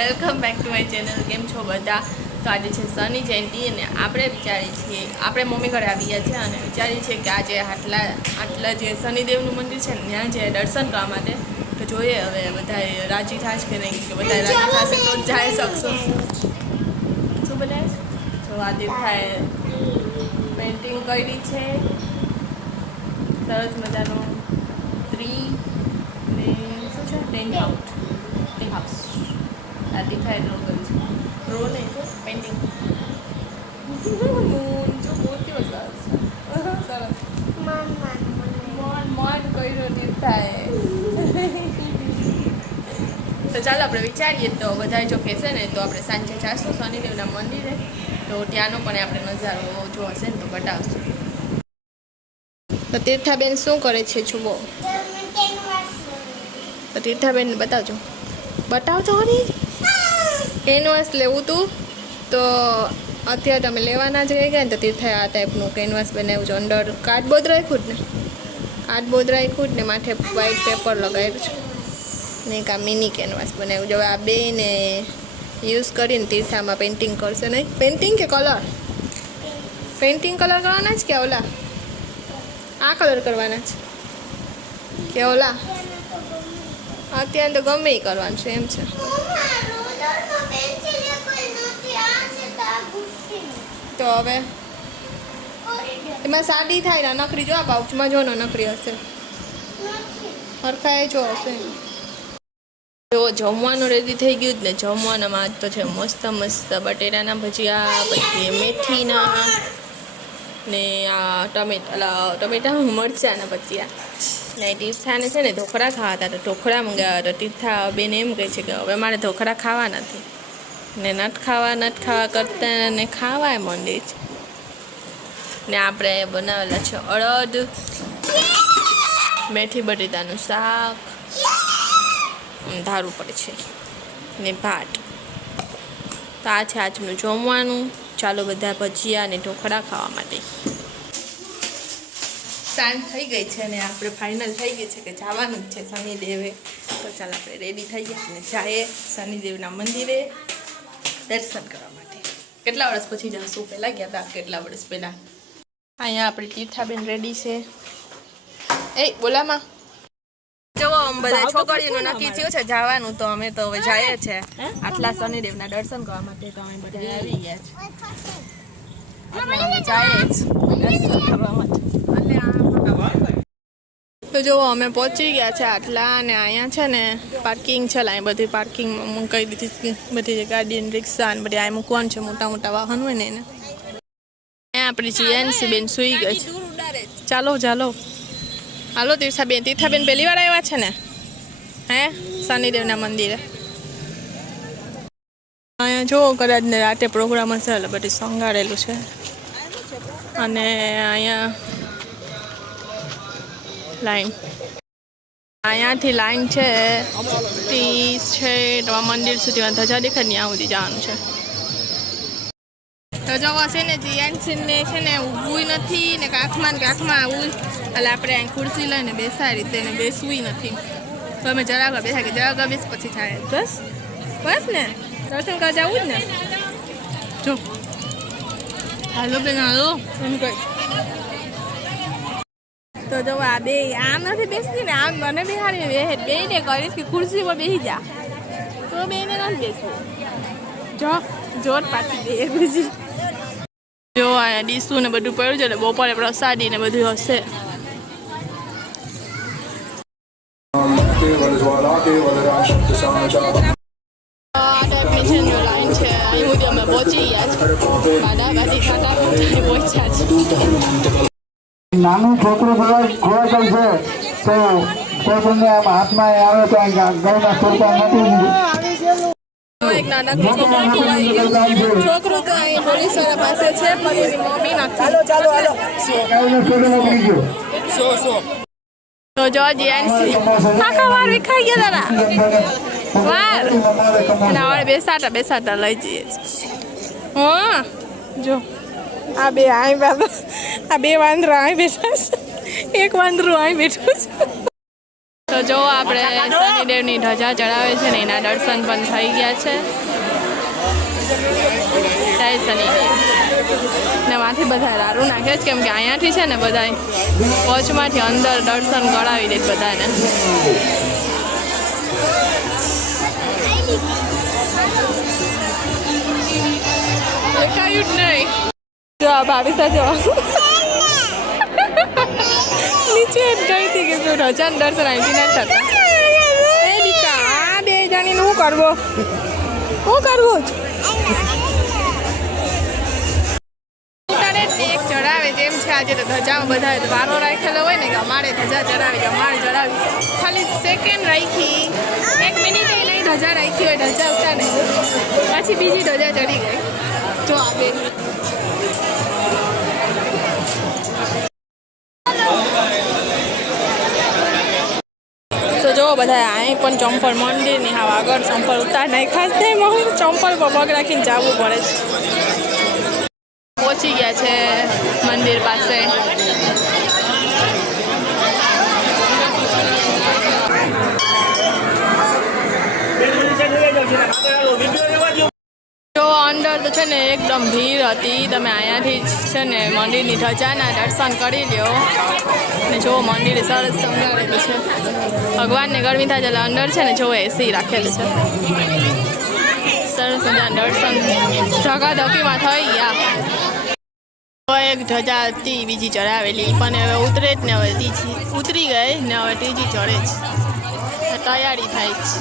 Welcome back to my channel. કેમ છો બધા? તો આજે છે શનિ જયંતિ અને આપણે વિચારીએ છીએ, આપણે મમ્મી ઘરે આવી ગયા છે અને વિચારીએ છીએ કે આજે આટલા જે શનિદેવનું મંદિર છે ને ત્યાં જે દર્શન કરવા માટે તો જોઈએ હવે બધા રાજી થશે કે નહીં, કે બધા રાજી થશે તો જ જઈ શકશું. શું બનાવે તો આ દેખાય પેઇન્ટિંગ કરી છે સરસ મજાનું ટ્રી ને શું છે ટેન્ટ હાઉસ આ દેખાય ડ્રો કર્યું છે. ડ્રો નહીં તો પેઇન્ટિંગ મૂન જો મૂર્તિ સરસ સરસ મોન કર્યું દેખાય. તો ચાલો આપણે વિચારીએ તો બધા જો કહેશે ને તો આપણે સાંજે જઈશું શનિદેવના મંદિરે, તો ત્યાંનો પણ આપણે નજારો જો હશે ને તો બતાવશું. તો તીર્થાબેન શું કરે છે જુઓ? તો તીર્થાબેન બતાવજો હરી. કેનવાસ લેવું હતું તો અત્યારે તમે લેવાના જ રહી ગયા ને, તો તીર્થાએ આ ટાઈપનું કેનવાસ બનાવ્યું છે. અંદર કાર્ડબોર્ડ રાખ્યું જ ને માથે વ્હાઈટ પેપર લગાવ્યું છે ને એક આ મિની કેનવાસ બનાવ્યું છે. હવે આ બેને યુઝ કરીને તીર્થામાં પેઇન્ટિંગ કરશે. નહીં પેઇન્ટિંગ કે કલર? પેઇન્ટિંગ કલર કરવાના જ કે ઓલા આ કલર કરવાના છે કે ઓલા? અત્યારે તો ગમે એ કરવાનું છે એમ છે. તો હવે એમાં સાડી થાય ને નકરી જો આ પાઉચમાં જો નકરી હશે હરખાએ જો હશે. જો જમવાનું રેડી થઈ ગયું જ ને. જમવાનામાં આજ તો છે મસ્ત બટેટાના ભજીયા, પછી મેથીના ને આ ટમેટા મરચાંના ભજીયા ને. તીર્થાને છે ને ઢોકળા ખાવા હતા તો ઢોકળા મંગાવ્યા તો તીર્થા બેન એમ કહે છે કે હવે મારે ઢોકળા ખાવા નથી ને નથી ખાવા કરતા ને ખાવા માંડે છે. ને આપણે બનાવેલા છે અડદ, મેથી બટેટાનું શાક, ધારું પડે છે ને ભાત. તો આ છે આજનું જમવાનું. ચાલો બધા ભજીયા અને ઢોકળા ખાવા માટે. સાંજ થઈ ગઈ છે ને આપણે ફાઇનલ થઈ ગઈ છે કે જવાનું જ છે શનિદેવે. તો ચાલો આપણે રેડી થઈ ગયા અને જઈએ શનિદેવના મંદિરે દર્શન કરવા માટે. કેટલા વર્ષ પછી જશું? પહેલાં ગયા હતા કેટલા વર્ષ પહેલાં. અહીંયા આપણી તીર્થાબેન રેડી છે. એ બોલામાં જો બધા છોકરીઓનું નક્કી થયું છે જવાનું, તો અમે તો હવે જઈએ છે આટલા શનિદેવના દર્શન કરવા માટે. તો અમે બધા આવી ગયા છે એટલે અમે જઈએ જ દર્શન કરવા માટે. તો જો અમે પહોંચી ગયા છે આટલા અને અહીંયા છે ને પાર્કિંગ છે. અહીં બધી પાર્કિંગમાં મૂકાઈ દીધી બધી જે ગાડી ને રિક્ષા ને બધી અહીં મૂકવાનું છે. મોટા વાહન હોય ને એને. અહીંયા આપણી જીએનસી બેન સૂઈ ગઈ છે. ચાલો હાલો તીર્થાબેન પહેલી વાર આવ્યા છે ને હે શનિદેવના મંદિરે? અહીંયા જો કદાચ ને રાતે પ્રોગ્રામ હશે એટલે બધું સંગાળેલું છે. અને અહીંયા લાઈન, અહીંયાથી લાઈન છે 30 છે તો આ મંદિર સુધી ધજા દેખાય ને ત્યાં સુધી જવાનું છે. તો જો હશે ને જીએનસીને છે ને ઊભું નથી ને કાખમાં આવું એટલે આપણે અહીં ખુરશી લઈને બેસાય રીતે ને બેસવું નથી. તો અમે જરાક બેસા કે જરાક બેસ પછી થાય બસ ને દર્શન કરવા જવું જ ને. જો હાલો બેન હાલો એમ કઈ. તો જો આ બે આમ નથી બેસતી ને આમ મને બેહાડી બેને કરીશ કે ખુરશી પર બેસી જા, તો બેને નથી બેસવું. જો જોર પાછી બે ગુજી. જો અહીંયા ડીશું ને બધું પડ્યું છે એટલે બપોરે પ્રસાદી ને બધું હશે. આ ટાઈપની છે ને લાઈન છે. અહીં સુધી અમે પહોંચી ગયા છે. બાદાબાદી ખાતા પહોંચ્યા છે. નાનું છોકરું ખોવા છે તો છોકરીને આમ હાથમાં આવે તો ગળના છોકરા નથી. એક નાનકડું છોકરું તો અહીં પોલીસ વાળા પાસે છે પણ એની મમ્મી નથી. તો જો જીએનસી આખા વાર વિખાઈ ગયા તારા વાર અને હવે બેસાતા લઈ જઈએ. હા જો આ બે વાંદરા અહીં બેઠા છે. એક વાંદરું અહીં બેઠું છે. તો જો આપણે શનિદેવની ધજા ચડાવે છે ને એના દર્શન પણ થઈ ગયા છે. જય શનિદેવ. ને માંથી બધા રારું નાખે છે કેમ કે અહીંયાથી છે ને બધા વચમાંથી અંદર દર્શન કરાવી દે બધાને. દેખાયું જ નહીં. જો આ ભાભી સાથે નીચે જ ગઈ હતી કે તું રજાનું દર્શન અહીંથી નથી થતા. એ દીકા આ બે જણીને શું કરવો એક ચડાવે જેમ છે આજે તો ધજામાં બધા વારો રાખેલો હોય ને કે અમારે ધજા ચડાવી અમારે ચડાવી ખાલી સેકન્ડ રાખી 1 મિનિટ નહીં ધજા રાખી હોય ધજા ઉતા નહીં પછી બીજી ધજા ચડી ગઈ. જો આ બે તો જો બધા અહીં પણ ચંપલ મંદિરની હા આગળ ચંપલ ઉતાર નાખ્યા છે. ચંપલ પર પગ રાખીને જવું પડે છે. પહોંચી ગયા છે મંદિર પાસે. જો અંદર તો છે ને એકદમ ભીડ હતી. તમે અહીંયાથી છે ને મંદિરની ધજાના દર્શન કરી લ્યો ને જો મંદિરે સરસ સંગાળેલું છે. ભગવાનને ગરમી થાય એટલે અંદર છે ને જો એસી રાખેલું છે. સરસ મજાના દર્શન ધકાધકીમાં થઈ ગયા. એક ધજા હતી બીજી ચડાવેલી પણ હવે ઉતરે જ ને હવે ત્રીજી ઉતરી ગઈ ને હવે ત્રીજી ચડે જ તૈયારી થાય છે.